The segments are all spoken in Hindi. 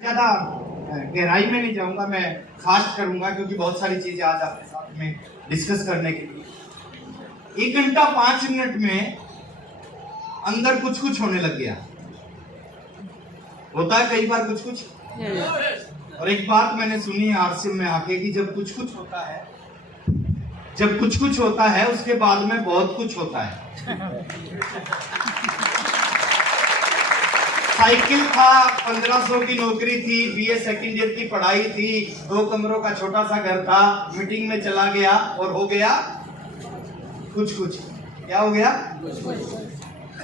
ज़्यादा गहराई में नहीं जाऊंगा, मैं फास्ट करूंगा क्योंकि बहुत सारी चीजें आज आपके साथ में डिस्कस करने के लिए। 1 घंटा 5 मिनट में अंदर कुछ कुछ होने लग गया। होता है कई बार कुछ कुछ। और एक बात मैंने सुनी है आरसीएम में आके कि जब कुछ कुछ होता है उसके बाद में बहुत कुछ होता है। साइकिल था, 1500 की नौकरी थी, बीए सेकंड ईयर की पढ़ाई थी, 2 कमरों का छोटा सा घर था, मीटिंग में चला गया और हो गया कुछ कुछ। क्या हो गया?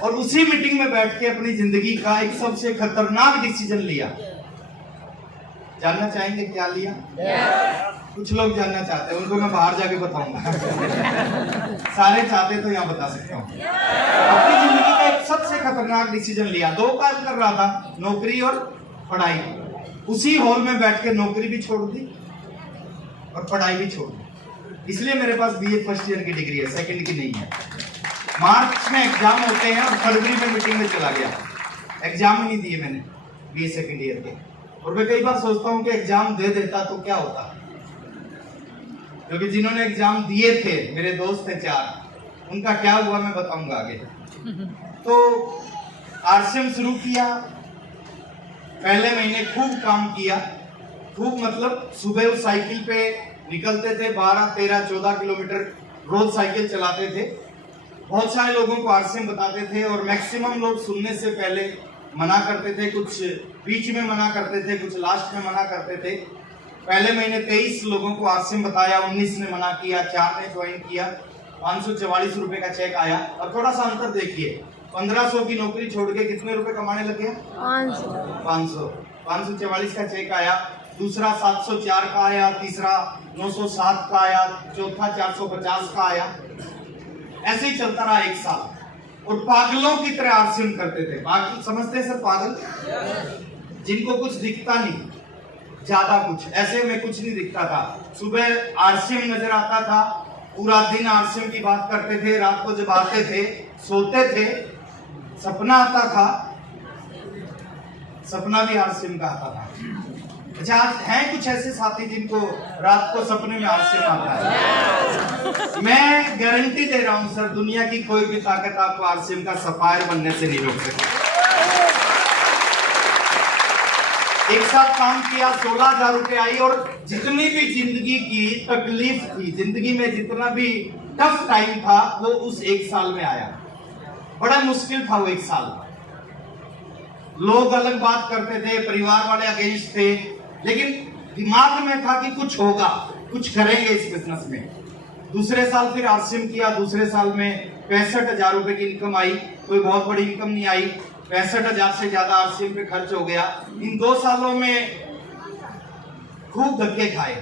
और उसी मीटिंग में बैठ के अपनी जिंदगी का एक सबसे खतरनाक डिसीजन लिया। जानना चाहेंगे क्या लिया? कुछ लोग जानना चाहते हैं, उनको मैं बाहर जाके बताऊंगा। सारे चाहते तो यहाँ बता सकता हूँ। अपनी जिंदगी का एक सबसे खतरनाक डिसीजन लिया। 2 काम कर रहा था, नौकरी और पढ़ाई। उसी हॉल में बैठ के नौकरी भी छोड़ दी और पढ़ाई भी छोड़ दी। इसलिए मेरे पास बीए फर्स्ट ईयर की डिग्री है, सेकंड की नहीं है। मार्च में एग्जाम होते हैं और फरवरी में मीटिंग में चला गया। एग्जाम ही नहीं दिए मैंने बीए सेकंड ईयर के। और मैं कई बार सोचता हूँ कि एग्जाम दे देता तो क्या होता, क्योंकि जिन्होंने एग्जाम दिए थे मेरे दोस्त थे 4, उनका क्या हुआ मैं बताऊंगा आगे। तो आरसीएम शुरू किया, पहले महीने खूब काम किया। खूब मतलब सुबह उस साइकिल पे निकलते थे, 12, 13, 14 किलोमीटर रोज साइकिल चलाते थे। बहुत सारे लोगों को आरसीएम बताते थे और मैक्सिमम लोग सुनने से पहले मना करते थे, कुछ बीच में मना करते थे, कुछ लास्ट में मना करते थे। पहले महीने 23 लोगों को आरसीएम बताया, 19 ने मना किया, 4 ने ज्वाइन किया। 544 रुपए का चेक आया। और थोड़ा सा अंतर देखिए, 1500 की नौकरी छोड़ के कितने रुपए कमाने लगे? 500। 544 का चेक आया, दूसरा 704 का आया, तीसरा 907 का आया, चौथा 450 का आया। ऐसे ही चलता रहा 1 साल। और पागलों की तरह आरसीएम करते थे। पागल समझते हैं सर, पागल जिनको कुछ दिखता नहीं, ज्यादा कुछ ऐसे में कुछ नहीं दिखता था। सुबह आरसीएम नजर आता था, पूरा दिन आरसीएम की बात करते थे, रात को जब आते थे सोते थे, सपना आता था, सपना भी आरसीएम का आता था। अच्छा, आज हैं कुछ ऐसे साथी जिनको रात को सपने में आरसीएम आता है? मैं गारंटी दे रहा हूं सर, दुनिया की कोई भी ताकत आपको आरसीएम का सफायर बनने से नहीं रोक सकती। एक साथ काम किया, 16,000 रुपए आई। और जितनी भी जिंदगी की तकलीफ थी, जिंदगी में जितना भी टफ टाइम था, वो उस 1 साल में आया। बड़ा मुश्किल था वो 1 साल। लोग अलग बात करते थे, परिवार वाले अगेंस्ट थे, लेकिन दिमाग में था कि कुछ होगा, कुछ करेंगे इस बिजनेस में। दूसरे साल फिर आरसीएम किया। दूसरे साल में 65,000 रुपए की इनकम आई। कोई बहुत बड़ी इनकम नहीं आई, 65,000 से ज्यादा आरसीएम पे खर्च हो गया। इन 2 सालों में खूब धक्के खाए,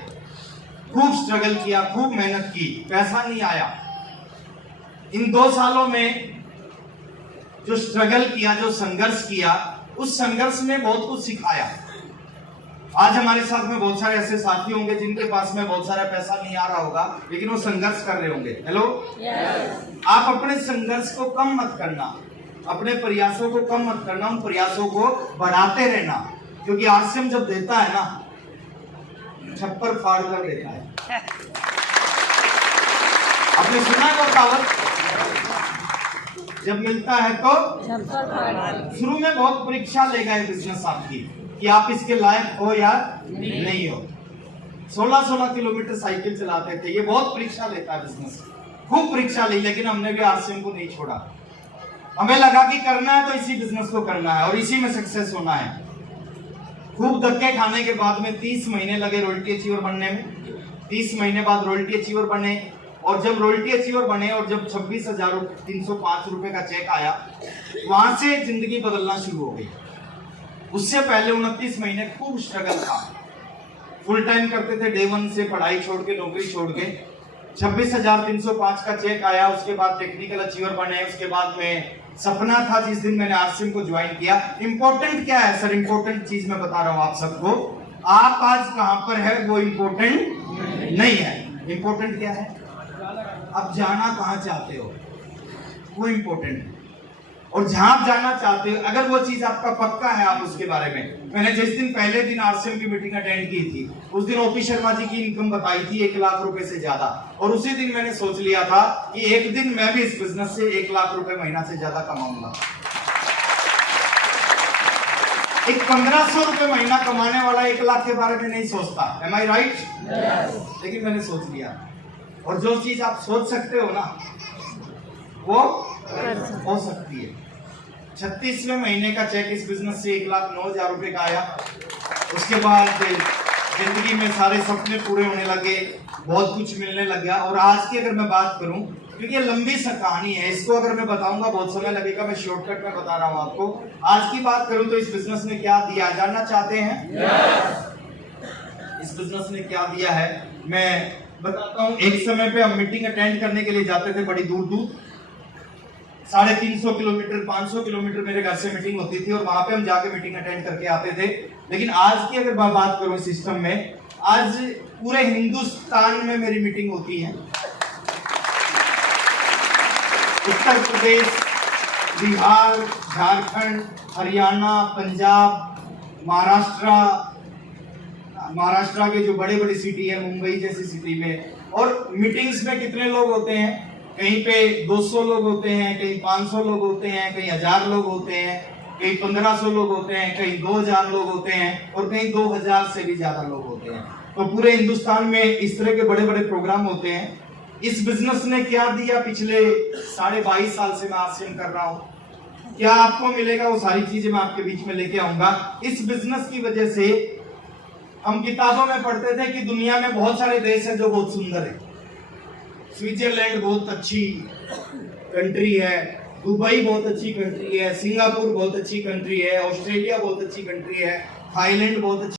खूब स्ट्रगल किया, खूब मेहनत की, पैसा नहीं आया। इन 2 सालों में जो स्ट्रगल किया, जो संघर्ष किया, उस संघर्ष ने बहुत कुछ सिखाया। आज हमारे साथ में बहुत सारे ऐसे साथी होंगे जिनके पास में बहुत सारा पैसा नहीं आ रहा होगा, लेकिन वो संघर्ष कर रहे होंगे। हेलो, आप अपने संघर्ष को कम मत करना, अपने प्रयासों को कम मत करना, उन प्रयासों को बढ़ाते रहना। क्योंकि आरसीएम जब देता है ना, छप्पर फाड़ कर देता है। आपने सुना है वो कहावत, जब मिलता है तो शुरू में बहुत परीक्षा लेगा ये बिजनेस आपकी, कि आप इसके लायक हो या नहीं हो। 16-16 किलोमीटर साइकिल चलाते थे, ये बहुत परीक्षा लेता है बिजनेस। खूब परीक्षा ली, लेकिन हमने भी आरसीएम को नहीं छोड़ा। हमें लगा कि करना है तो इसी बिजनेस को करना है और इसी में सक्सेस होना है। खूब धक्के खाने के बाद में 30 महीने लगे रॉयल्टी अचीवर बनने में। 30 महीने बाद रॉयल्टी अचीवर बने। और जब रॉयल्टी अचीवर बने और जब 26,305 रुपए का चेक आया, वहां से जिंदगी बदलना शुरू हो गई। उससे पहले 29 महीने खूब स्ट्रगल था। फुल टाइम करते थे, डे 1 से पढ़ाई छोड़ के, नौकरी छोड़ के। 26,305 का चेक आया। उसके बाद टेक्निकल अचीवर बने। उसके बाद में सपना था जिस दिन मैंने आरसीएम को ज्वाइन किया। इंपॉर्टेंट क्या है सर? इंपॉर्टेंट चीज मैं बता रहा हूं आप सबको। आप आज कहां पर है वो इंपॉर्टेंट नहीं है। इंपॉर्टेंट क्या है? आप जाना कहां चाहते हो, वो इंपॉर्टेंट है। और जहां आप जाना चाहते हो, अगर वो चीज आपका पक्का है, आप उसके बारे में। मैंने जिस दिन पहले दिन आरसीएम की मीटिंग अटेंड की थी, उस दिन ओपी शर्मा जी की इनकम बताई थी 1 लाख रुपए से ज्यादा, और उसी दिन मैंने सोच लिया था कि एक दिन मैं भी इस बिजनेस से 1 लाख रुपए महीना से ज्यादा कमाऊंगा। एक 1500 रुपए महीना कमाने वाला 1 लाख के बारे में नहीं सोचता, एम आई राइट? लेकिन मैंने सोच लिया, और जो चीज आप सोच सकते हो ना, वो हो सकती है। 36वें महीने का चेक इस बिजनेस से 1,09,000 रुपए का आया। उसके बाद जिंदगी में सारे सपने पूरे होने लगे, बहुत कुछ मिलने लग गया। और आज की अगर मैं बात करूं, क्योंकि ये लंबी सा कहानी है, इसको अगर मैं बताऊंगा बहुत समय लगेगा, मैं शॉर्टकट में बता रहा हूं आपको। आज की बात करूं तो इस बिजनेस ने क्या दिया, जानना चाहते हैं? इस बिजनेस ने क्या दिया है मैं बताता हूं। एक समय पे हम मीटिंग अटेंड करने के लिए जाते थे बड़ी दूर दूर, 350 किलोमीटर 500 किलोमीटर मेरे घर से मीटिंग होती थी, और वहां पे हम जाके मीटिंग अटेंड करके आते थे। लेकिन आज की अगर मैं बात करूं सिस्टम में, आज पूरे हिंदुस्तान में मेरी मीटिंग होती है। उत्तर प्रदेश, बिहार, झारखंड, हरियाणा, पंजाब, महाराष्ट्र के जो बड़े बड़े सिटी है, मुंबई जैसी सिटी में। और मीटिंग्स में कितने लोग होते हैं? कहीं पे 200 लोग होते हैं, कहीं 500 लोग होते हैं, कहीं 1000 लोग होते हैं, कहीं 1500 लोग होते हैं, कहीं 2000 लोग होते हैं, और कहीं 2000 से भी ज्यादा लोग होते हैं। तो पूरे हिंदुस्तान में इस तरह के बड़े बड़े प्रोग्राम होते हैं। इस बिजनेस ने क्या दिया? पिछले 22.5 साल से मैं आरसीएम कर रहा हूं। क्या आपको मिलेगा, वो सारी चीजें मैं आपके बीच में लेके आऊंगा। इस बिजनेस की वजह से हम किताबों में पढ़ते थे कि दुनिया में बहुत सारे देश हैं जो बहुत सुंदर है। स्विट्जरलैंड बहुत अच्छी कंट्री है, दुबई बहुत अच्छी कंट्री है, सिंगापुर बहुत अच्छी कंट्री है, ऑस्ट्रेलिया बहुत अच्छी कंट्री है, थाईलैंड बहुत अच्छी